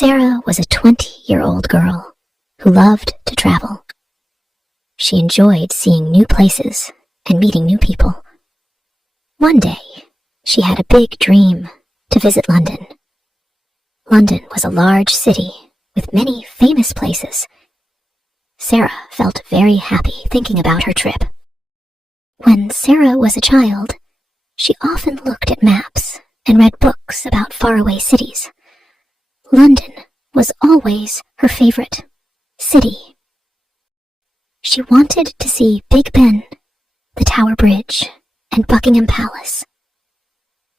Sarah was a 20-year-old girl who loved to travel. She enjoyed seeing new places and meeting new people. One day, she had a big dream to visit London. London was a large city with many famous places. Sarah felt very happy thinking about her trip. When Sarah was a child, she often looked at maps and read books about faraway cities. London was always her favorite city. She wanted to see Big Ben, the Tower Bridge, and Buckingham Palace.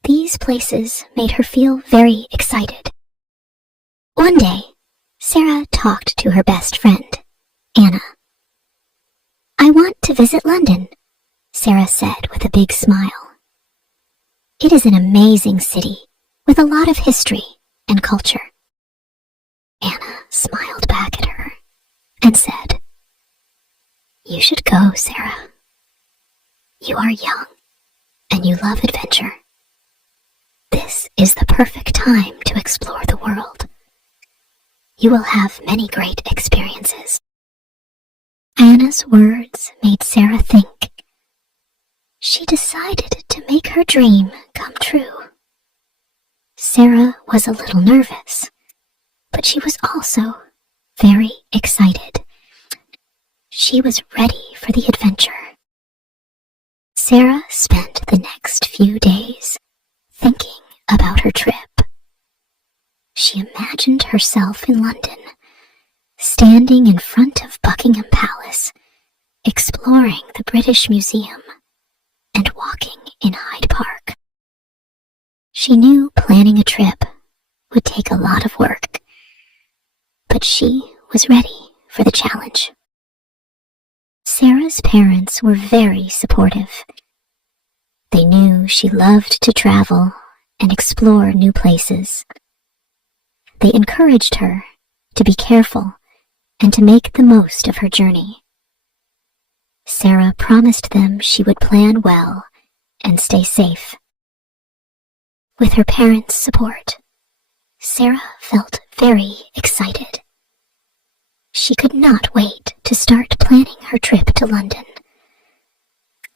These places made her feel very excited. One day, Sarah talked to her best friend, Anna. "I want to visit London," Sarah said with a big smile. "It is an amazing city with a lot of history and culture." Anna smiled back at her and said, "You should go, Sarah. You are young and you love adventure. This is the perfect time to explore the world. You will have many great experiences." Anna's words made Sarah think. She decided to make her dream come true. Sarah was a little nervous, but she was also very excited. She was ready for the adventure. Sarah spent the next few days thinking about her trip. She imagined herself in London, standing in front of Buckingham Palace, exploring the British Museum, and walking in Hyde Park. She knew planning a trip would take a lot of work, but she was ready for the challenge. Sarah's parents were very supportive. They knew she loved to travel and explore new places. They encouraged her to be careful and to make the most of her journey. Sarah promised them she would plan well and stay safe. With her parents' support, Sarah felt very excited. She could not wait to start planning her trip to London.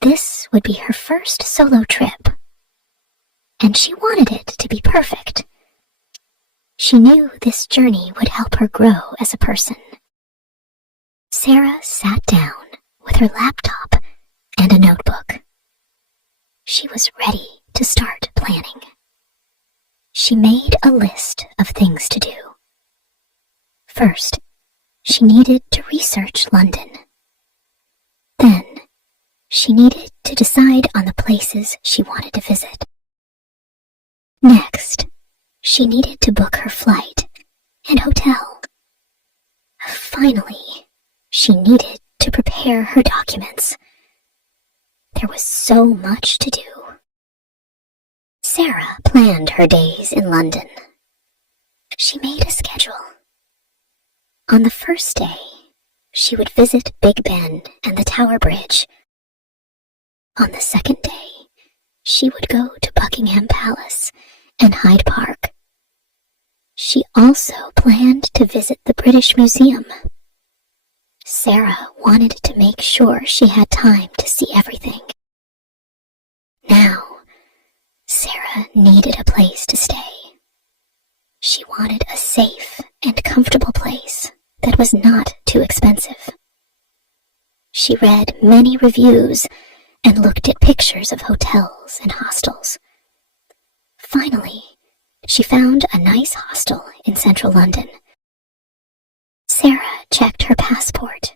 This would be her first solo trip, and she wanted it to be perfect. She knew this journey would help her grow as a person. Sarah sat down with her laptop and a notebook. She was ready to start planning. She made a list of things to do. First, she needed to research London. Then, she needed to decide on the places she wanted to visit. Next, she needed to book her flight and hotel. Finally, she needed to prepare her documents. There was so much to do. Sarah planned her days in London. She made a schedule. On the first day, she would visit Big Ben and the Tower Bridge. On the second day, she would go to Buckingham Palace and Hyde Park. She also planned to visit the British Museum. Sarah wanted to make sure she had time to see everything. Now, Sarah needed a place to stay. She wanted a safe and comfortable place that was not too expensive. She read many reviews and looked at pictures of hotels and hostels. Finally, she found a nice hostel in central London. Sarah checked her passport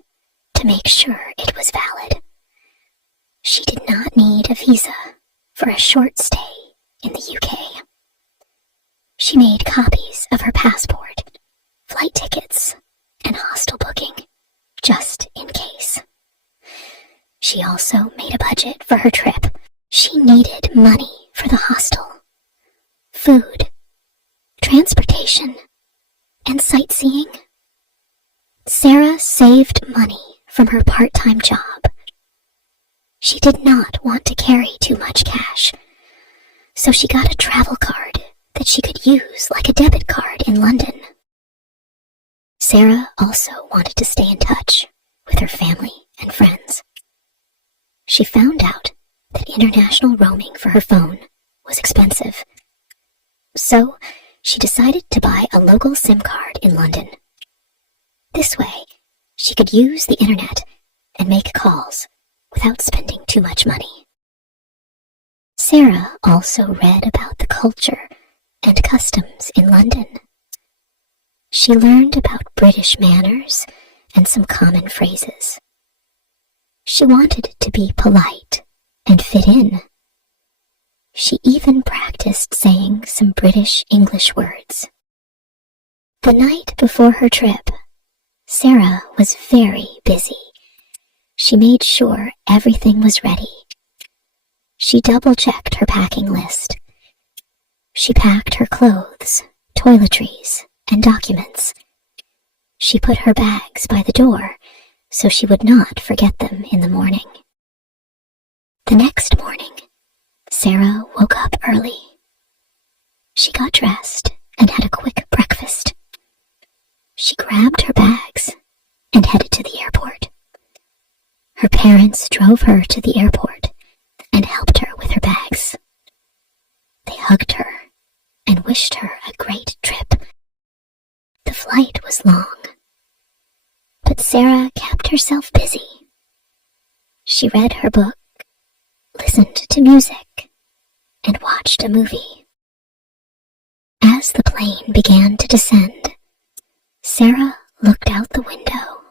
to make sure it was valid. She did not need a visa for a short stay in the UK. She made copies of her passport, flight tickets, and hostel booking, just in case. She also made a budget for her trip. She needed money for the hostel, food, transportation, and sightseeing. Sarah saved money from her part-time job. She did not want to carry too much cash, so she got a travel card that she could use like a debit card in London. Sarah also wanted to stay in touch with her family and friends. She found out that international roaming for her phone was expensive. So she decided to buy a local SIM card in London. This way, she could use the internet and make calls without spending too much money. Sarah also read about the culture and customs in London. She learned about British manners and some common phrases. She wanted to be polite and fit in. She even practiced saying some British English words. The night before her trip, Sarah was very busy. She made sure everything was ready. She double-checked her packing list. She packed her clothes, toiletries, and documents. She put her bags by the door so she would not forget them in the morning. The next morning, Sarah woke up early. She got dressed and had a quick breakfast. She grabbed her bags and headed to the airport. Her parents drove her to the airport and helped her with her bags. They hugged her and wished her a great trip. The flight was long, but Sarah kept herself busy. She read her book, listened to music, and watched a movie. As the plane began to descend, Sarah looked out the window.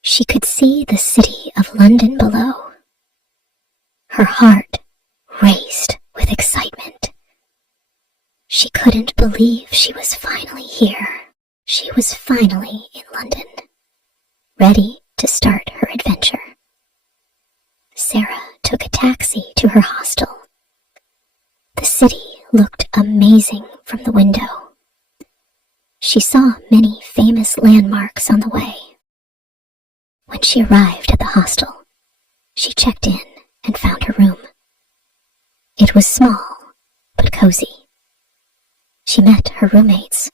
She could see the city of London below. Her heart raced with excitement. She couldn't believe she was finally here. She was finally in London, ready to start her adventure. Sarah took a taxi to her hostel. The city looked amazing from the window. She saw many famous landmarks on the way. When she arrived at the hostel, she checked in and found her room. It was small, but cozy. She met her roommates,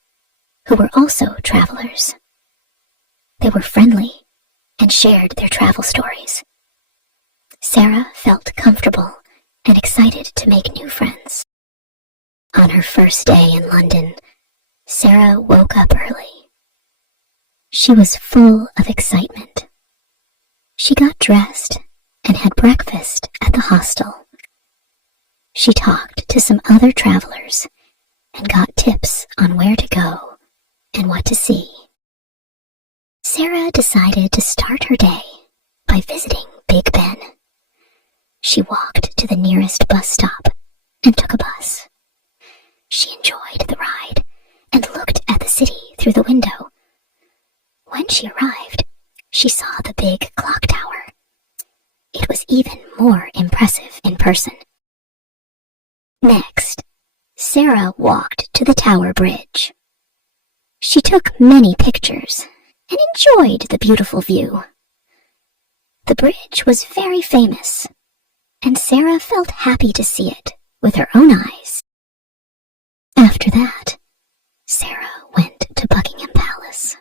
who were also travelers. They were friendly and shared their travel stories. Sarah felt comfortable and excited to make new friends. On her first day in London, Sarah woke up early. She was full of excitement. She got dressed and had breakfast at the hostel. She talked to some other travelers and got tips on where to go and what to see. Sarah decided to start her day by visiting Big Ben. She walked to the nearest bus stop and took a bus. She enjoyed the ride and looked at the city through the window. When she arrived, she saw the big clock tower. It was even more impressive in person. Next, Sarah walked to the tower bridge. She took many pictures and enjoyed the beautiful view. The bridge was very famous, and Sarah felt happy to see it with her own eyes. After that, Sarah went to Buckingham Palace.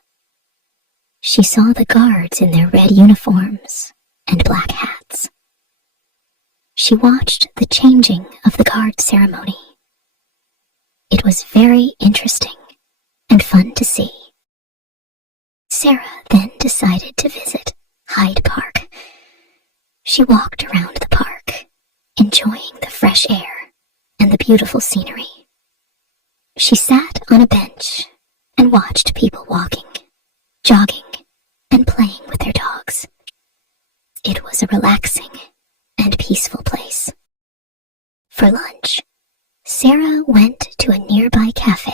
She saw the guards in their red uniforms and black hats. She watched the changing of the guard ceremony. It was very interesting and fun to see. Sarah then decided to visit Hyde Park. She walked around the park, enjoying the fresh air and the beautiful scenery. She sat on a bench and watched people walking, jogging, and playing with their dogs. It was a relaxing and peaceful place. For lunch, Sarah went to a nearby cafe.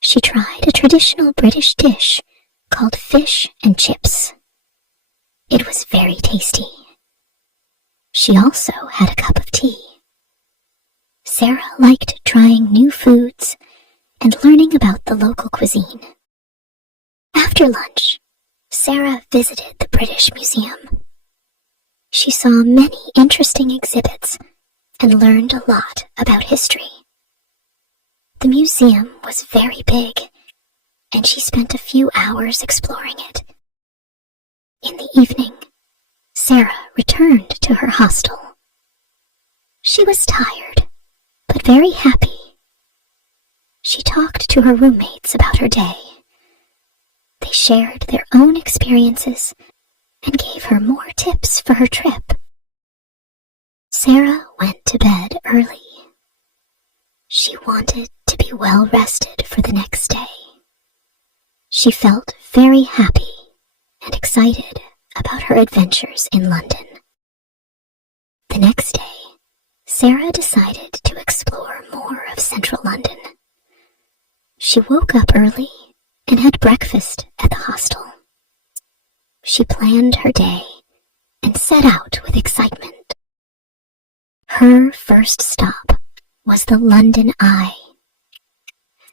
She tried a traditional British dish called fish and chips. It was very tasty. She also had a cup of tea. Sarah liked trying new foods and learning about the local cuisine. After lunch, Sarah visited the British Museum. She saw many interesting exhibits and learned a lot about history. The museum was very big. and she spent a few hours exploring it. In the evening, Sarah returned to her hostel. She was tired, but very happy. She talked to her roommates about her day. They shared their own experiences and gave her more tips for her trip. Sarah went to bed early. She wanted to be well rested for the next day. She felt very happy and excited about her adventures in London. The next day, Sarah decided to explore more of central London. She woke up early and had breakfast at the hostel. She planned her day and set out with excitement. Her first stop was the London Eye.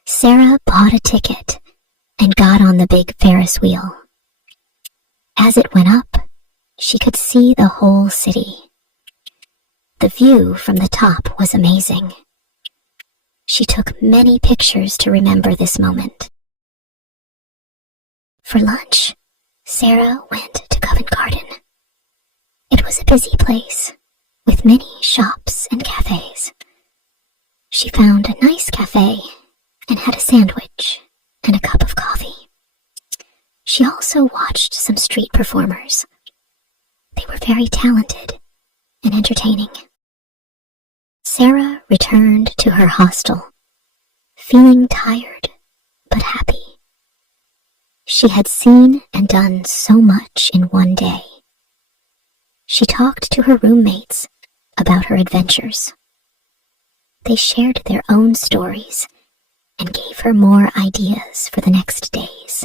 Sarah bought a ticket and got on the big Ferris wheel. As it went up, she could see the whole city. The view from the top was amazing. She took many pictures to remember this moment. For lunch, Sarah went to Covent Garden. It was a busy place, with many shops and cafes. She found a nice cafe and had a sandwich and a cup of coffee. She also watched some street performers. They were very talented and entertaining. Sarah returned to her hostel, feeling tired but happy. She had seen and done so much in one day. She talked to her roommates about her adventures. They shared their own stories and gave her more ideas for the next days.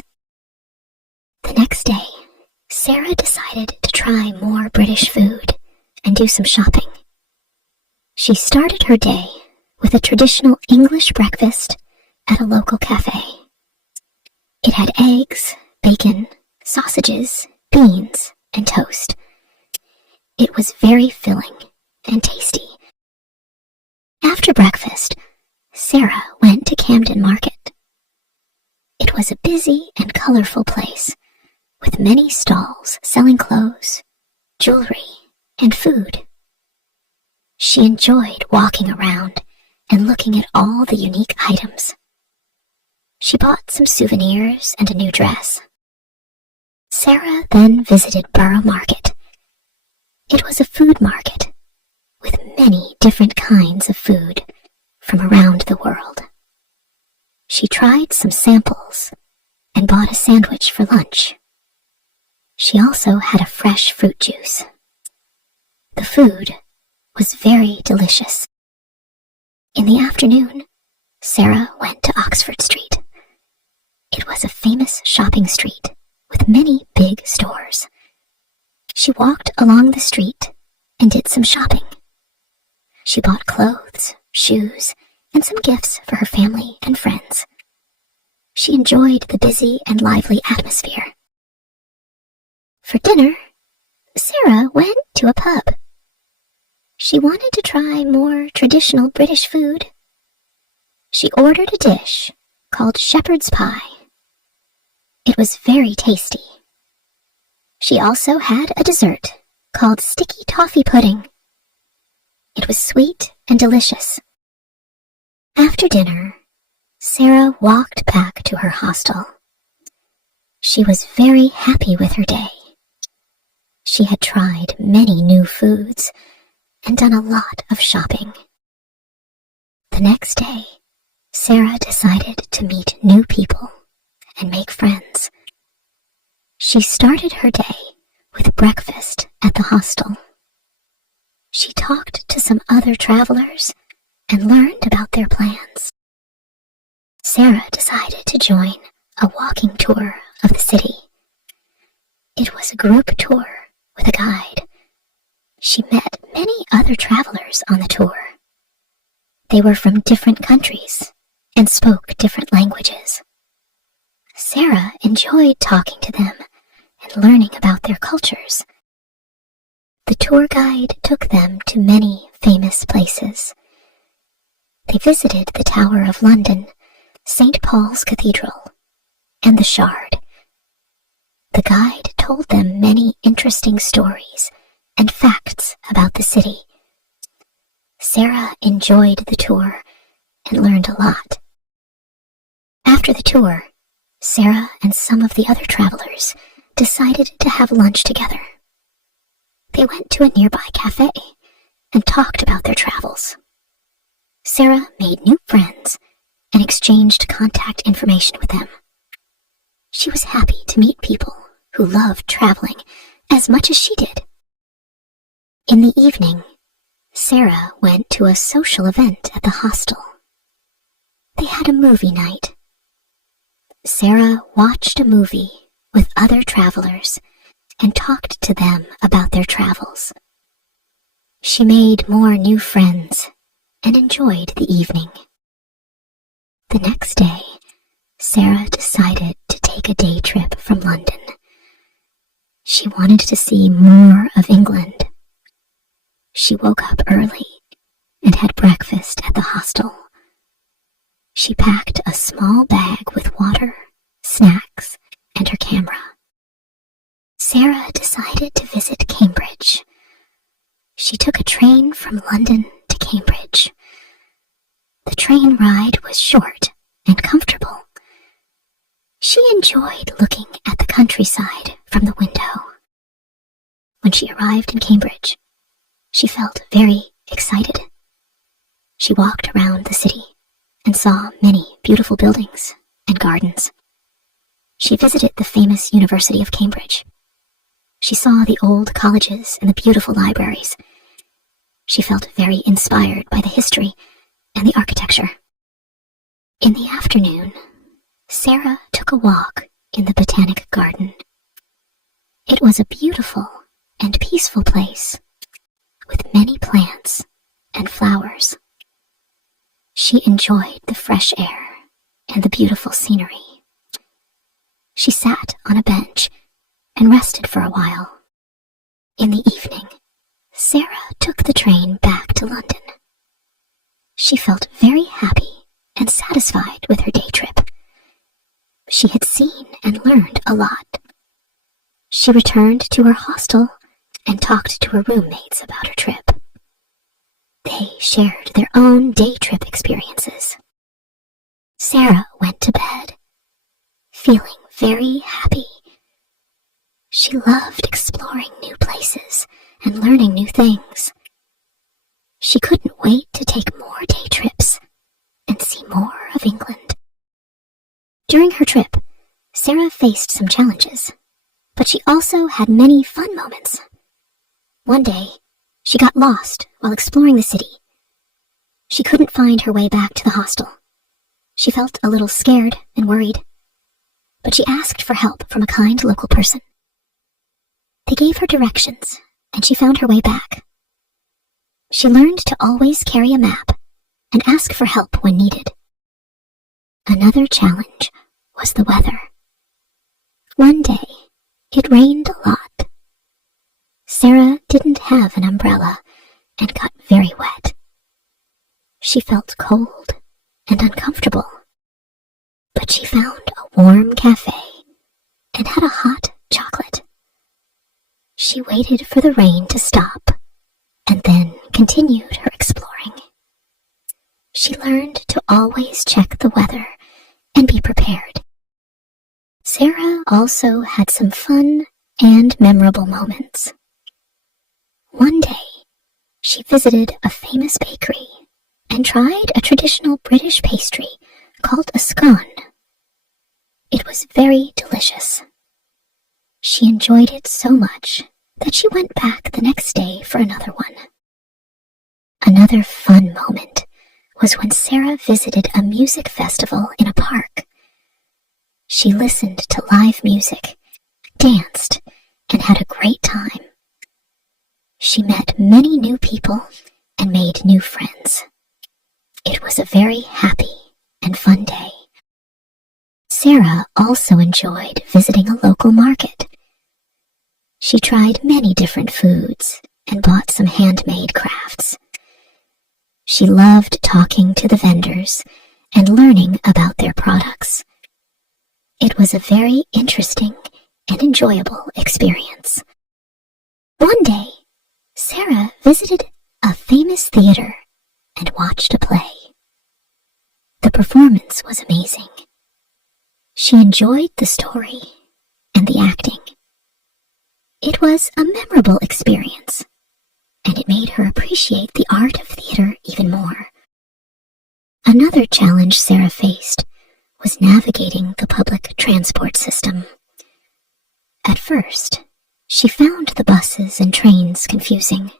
The next day, Sarah decided to try more British food and do some shopping. She started her day with a traditional English breakfast at a local cafe. It had eggs, bacon, sausages, beans, and toast. It was very filling and tasty. After breakfast, Sarah went to Camden Market. It was a busy and colorful place, with many stalls selling clothes, jewelry, and food. She enjoyed walking around and looking at all the unique items. She bought some souvenirs and a new dress. Sarah then visited Borough Market. It was a food market with many different kinds of food from around the world. She tried some samples and bought a sandwich for lunch. She also had a fresh fruit juice. The food was very delicious. In the afternoon, Sarah went to Oxford Street. It was a famous shopping street with many big stores. She walked along the street and did some shopping. She bought clothes, shoes, and some gifts for her family and friends. She enjoyed the busy and lively atmosphere. For dinner, Sarah went to a pub. She wanted to try more traditional British food. She ordered a dish called shepherd's pie. It was very tasty. She also had a dessert called sticky toffee pudding. It was sweet and delicious. After dinner, Sarah walked back to her hostel. She was very happy with her day. She had tried many new foods and done a lot of shopping. The next day, Sarah decided to meet new people and make friends. She started her day with breakfast at the hostel. She talked to some other travelers and learned about their plans. Sarah decided to join a walking tour of the city. It was a group tour with a guide. She met many other travelers on the tour. They were from different countries and spoke different languages. Sarah enjoyed talking to them and learning about their cultures. The tour guide took them to many famous places. They visited the Tower of London, St. Paul's Cathedral, and the Shard. The guide told them many interesting stories and facts about the city. Sarah enjoyed the tour and learned a lot. After the tour, Sarah and some of the other travelers decided to have lunch together. They went to a nearby cafe and talked about their travels. Sarah made new friends and exchanged contact information with them. She was happy to meet people who loved traveling as much as she did. In the evening, Sarah went to a social event at the hostel. They had a movie night. Sarah watched a movie with other travelers and talked to them about their travels. She made more new friends and enjoyed the evening. The next day, Sarah decided to take a day trip from London. She wanted to see more of England. She woke up early and had breakfast at the hostel. She packed a small bag with water, snacks, and her camera. Sarah decided to visit Cambridge. She took a train from London to Cambridge. The train ride was short and comfortable. She enjoyed looking at the countryside from the window. When she arrived in Cambridge, she felt very excited. She walked around the city and saw many beautiful buildings and gardens. She visited the famous University of Cambridge. She saw the old colleges and the beautiful libraries. She felt very inspired by the history and the architecture. In the afternoon, Sarah took a walk in the Botanic Garden. It was a beautiful and peaceful place with many plants and flowers. She enjoyed the fresh air and the beautiful scenery. She sat on a bench and rested for a while. In the evening, Sarah took the train back to London. She felt very happy and satisfied with her day trip. She had seen and learned a lot. She returned to her hostel and talked to her roommates about her trip. They shared their own day trip experiences. Sarah went to bed, feeling very happy. She loved exploring new places and learning new things. She couldn't wait to take more day trips and see more of England. During her trip, Sarah faced some challenges, but she also had many fun moments. One day, she got lost while exploring the city. She couldn't find her way back to the hostel. She felt a little scared and worried, but she asked for help from a kind local person. They gave her directions, and she found her way back. She learned to always carry a map and ask for help when needed. Another challenge was the weather. One day, it rained a lot. Sarah didn't have an umbrella and got very wet. She felt cold and uncomfortable, but she found a warm cafe and had a hot chocolate. She waited for the rain to stop and then continued her exploring. She learned to always check the weather and be prepared. Sarah also had some fun and memorable moments. One day, she visited a famous bakery and tried a traditional British pastry called a scone. It was very delicious. She enjoyed it so much that she went back the next day for another one. Another fun moment was when Sarah visited a music festival in a park. She listened to live music, danced, and had a great time. She met many new people and made new friends. It was a very happy and fun day. Sarah also enjoyed visiting a local market. She tried many different foods and bought some handmade crafts. She loved talking to the vendors and learning about their products. It was a very interesting and enjoyable experience. One day, Sarah visited a famous theater and watched a play. The performance was amazing. She enjoyed the story and the acting. It was a memorable experience, and it made her appreciate the art of theater even more. Another challenge Sarah faced was navigating the public transport system. At first, she found the buses and trains confusing.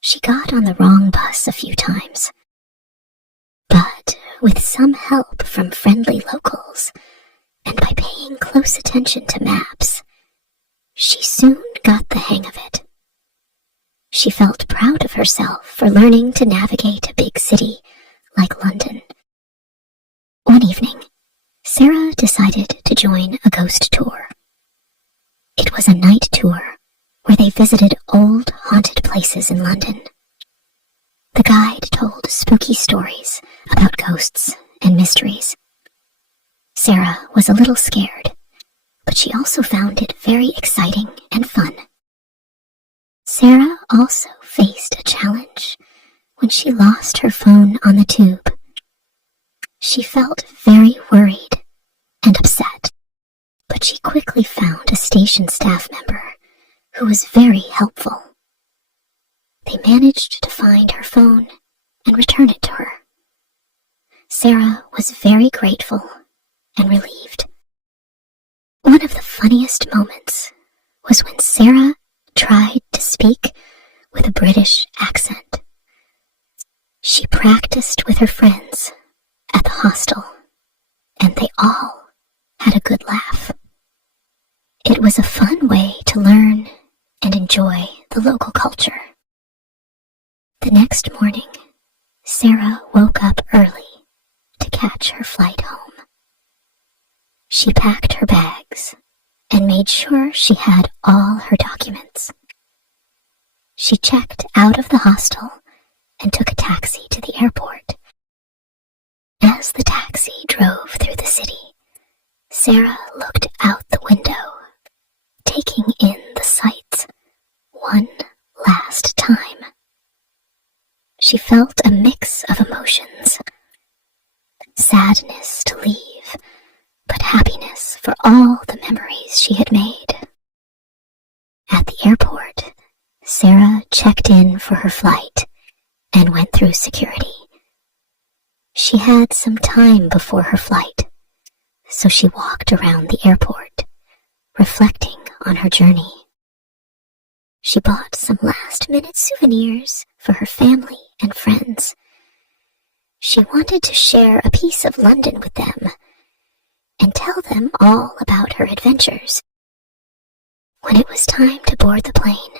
She got on the wrong bus a few times. But with some help from friendly locals, and by paying close attention to maps, she soon got the hang of it. She felt proud of herself for learning to navigate a big city like London. One evening, Sarah decided to join a ghost tour. It was a night tour where they visited old haunted places in London. The guide told spooky stories about ghosts and mysteries. Sarah was a little scared, but she also found it very exciting and fun. Sarah also faced a challenge when she lost her phone on the tube. She felt very worried and upset, but she quickly found a station staff member who was very helpful. They managed to find her phone and return it to her. Sarah was very grateful and relieved. One of the funniest moments was when Sarah tried to speak with a British accent. She practiced with her friends at the hostel, and they all had a good laugh. It was a fun way to learn and enjoy the local culture. The next morning, Sarah woke up early to catch her flight home. She packed her bags and made sure she had all her documents. She checked out of the hostel and took a taxi to the airport. As the taxi drove through the city, Sarah looked out the window, taking in the sights one last time. She felt a mix of emotions: sadness to leave, but happiness for all the memories she had made. At the airport, Sarah checked in for her flight and went through security. She had some time before her flight, so she walked around the airport, reflecting on her journey. She bought some last-minute souvenirs for her family and friends. She wanted to share a piece of London with them and tell them all about her adventures. When it was time to board the plane,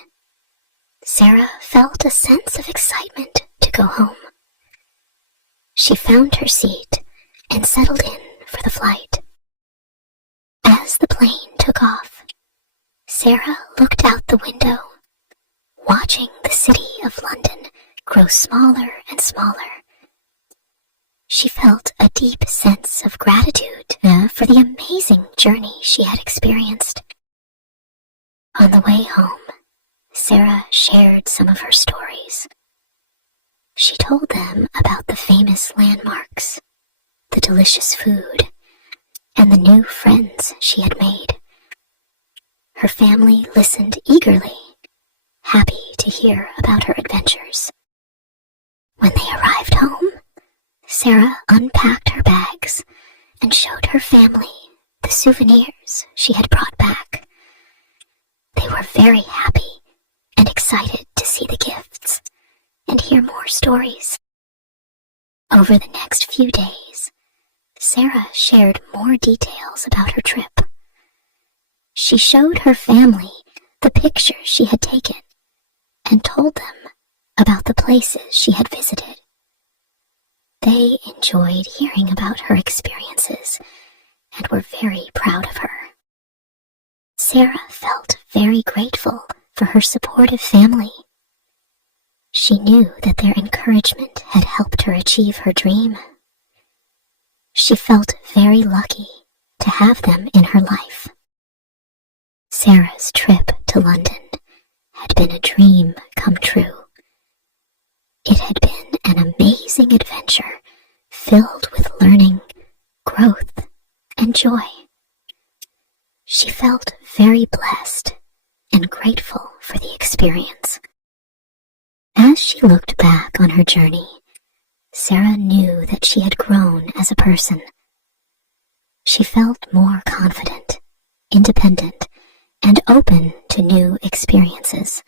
Sarah felt a sense of excitement to go home. She found her seat and settled in for the flight. As the plane took off, Sarah looked out the window, watching the city of London grow smaller and smaller. She felt a deep sense of gratitude for the amazing journey she had experienced. On the way home, Sarah shared some of her stories. She told them about the famous landmarks, the delicious food, and the new friends she had made. Her family listened eagerly, happy to hear about her adventures. When they arrived home, Sarah unpacked her bags and showed her family the souvenirs she had brought back. They were very happy and excited to see the gifts and hear more stories. Over the next few days, Sarah shared more details about her trip. She showed her family the pictures she had taken and told them about the places she had visited. They enjoyed hearing about her experiences and were very proud of her. Sarah felt very grateful for her supportive family. She knew that their encouragement had helped her achieve her dream. She felt very lucky to have them in her life. Sarah's trip to London had been a dream come true. It had been an amazing adventure filled with learning, growth, and joy. She felt very blessed and grateful for the experience. As she looked back on her journey, Sarah knew that she had grown as a person. She felt more confident, independent, and open to new experiences.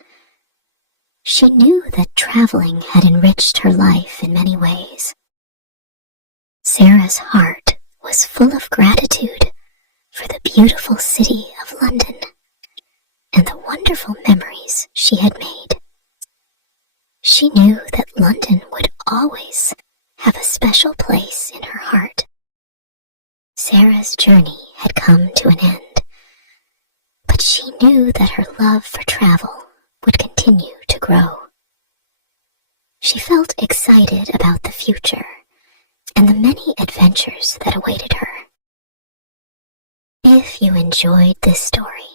She knew that traveling had enriched her life in many ways. Sarah's heart was full of gratitude for the beautiful city of London and the wonderful memories she had made. She knew that London would always have a special place in her heart. Sarah's journey had come to an end, but she knew that her love for travel would continue to grow. She felt excited about the future and the many adventures that awaited her. If you enjoyed this story,